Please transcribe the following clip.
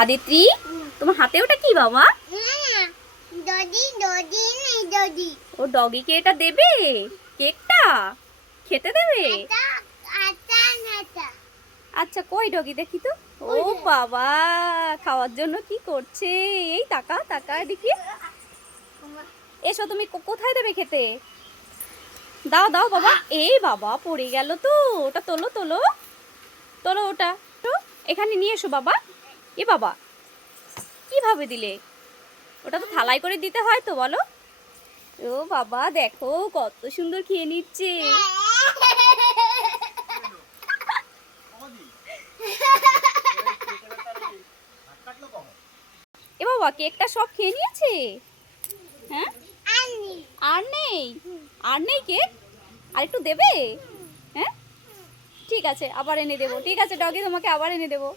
আদিত্রি, তোমার হাতে ওটা কি বাবা? ও ডগিকে এটা দেবে? কেকটা খেতে দেবে? আচ্ছা, কই ডগি দেখি তো। ও বাবা, খাওয়ার জন্য কি করছে? এই তাকা তাকা দেখি। এসো, তুমি কোথায় দেবে খেতে? দাও দাও বাবা। এই বাবা, পড়ে গেল তো। ওটা তোলো তোলো তোলো, ওটা তো এখানে নিয়ে এসো বাবা। এ বাবা, কিভাবে দিলে? ওটা তো থালায় করে দিতে হয় তো, বলো। ও বাবা, দেখো কত সুন্দর খেয়ে নিচ্ছে। এ বাবা, কেকটা সব খেয়ে নিয়েছে? হ্যাঁ, আর নেই? আর নেই কেক? আর একটু দেবে? হ্যাঁ, ঠিক আছে, আবার এনে দেবো। ঠিক আছে ডগি, তোমাকে আবার এনে দেবো।